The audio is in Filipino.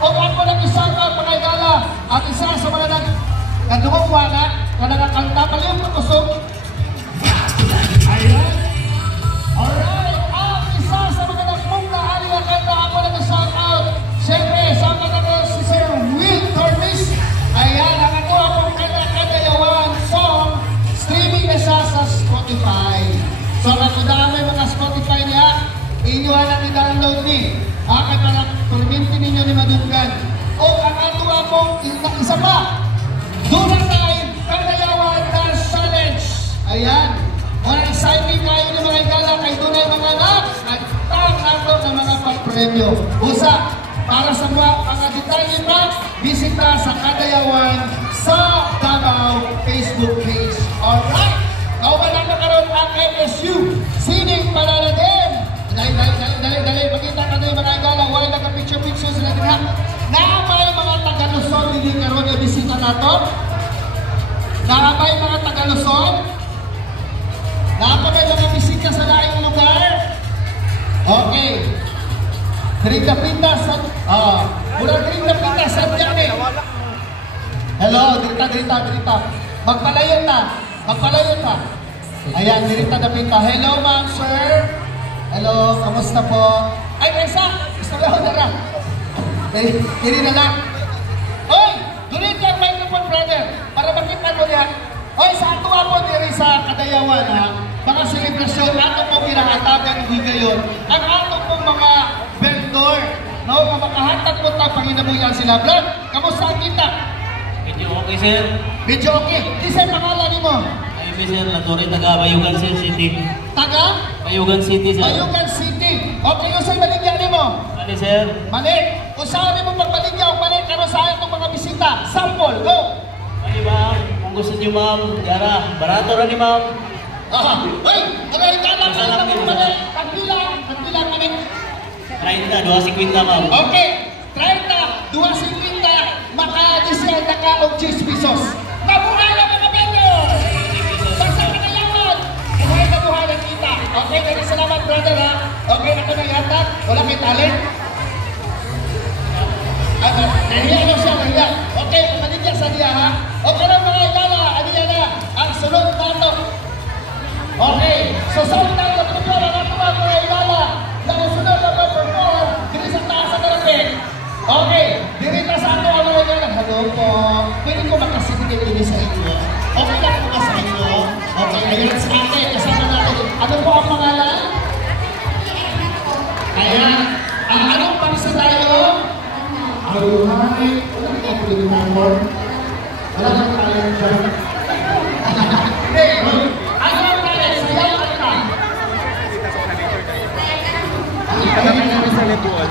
O ako lang isang mga igala at isa sa mga nagkadungong wala na nakakanta pala yung patusok. Ayan. Alright. At isa sa mga nagmong na aliyakanta ako lang isang out. Siyempre, sa mga si Sir Will Tormis. Ayan, nakakuha akong kadayawan song streaming na siya sa Spotify. So, nakudamay mga Spotify niya, inyo lang i-download ni. Kaya para perminti ninyo ni Madunggan. O, ang ato akong isa pa, Durang Time Kadayawan Dance Challenge. Ayan, mga exciting kayo ni mga igala kay Dunay mga laps at tang-ato ng mga pagpremyo. Usa, para sa mga detalye pa, bisita sa Kadayawan sa Davao Facebook page. Alright! Kauban lang na karoon ang MSU. Sining Pananadim. Dali. Magkita ka na yung mga igala. Wala nagka-picture-picture sila din ha. Naamay mga Taga-Luzon hindi karoon yung bisita nato. Naamay mga Taga-Luzon. Naamay mga bisita sa laing lugar. Okay. Dirita-pita sa... Mula dirita-pita sa Diyan. Hello, dirita. Magpalayon na. Ayan, dirita-pita. Hello, ma'am, sir. Hello, kamusta po? Ay, Kaisa! Gusto mo ako na Dili na lang. Oy! Dunit lang microphone, brother. Para makita mo niya. Oy, sa ato po diri sa Kadayawan, ha? Mga selebrasyon, ato pong pinakatagan higayon. Ang ato pong mga vendor, no? Makahatag po tayo panginabuyan sila. Vlog, kamusta ang kita? Medyo okay, sir. Medyo okay. Kisay pangalan mo? Ay, sir. Naturi, taga Bayugan City. Taga? Bayugan City, sir. Bayugan City. Okay, yung sa'yo maligyan mo? Mali, sir. Mali. Kung saan mo pagbaligyan o mali, kano sa itong mga bisita. Sample, go! Mali, ma'am. Kung gusto niyo, ma'am, Yara, barato rin ni ma'am. Uy! Nagaytalang sa itong mali. Tagbilang, mali. 30, 250, ma'am. Okay. 30, 250, maka-10 ka o 10 pesos. Mabuhay na mga vendor! Basta Kadayawan! Buhay na buhay na kita. Okay, kaya salamat, brother, ha? Okay, ako na yata. Wala kay talent. Nahiya siya. Okay, maligyan sa diya, ha? Okay lang mga igala, aniya na. Ang sunod nato. Okay, so sunod nato, pinipura na ito mga igala. Ang sunod na perform, dili sa taas sa tarapin. Okay, dirita sa ato ang mga igala. Hello po, pwede ko makasigit ini sa inyo. Okay lang po sa inyo. Okay, ayun sa akin, kasama natin. Ano po ang pangalan? Ayan, ang anong pangsa tayo? Aluhay, wala ka pwede mo. Wala kang talent dyan. Ano ang talent? Sayaw ka na. Ano ang talent sa likuan?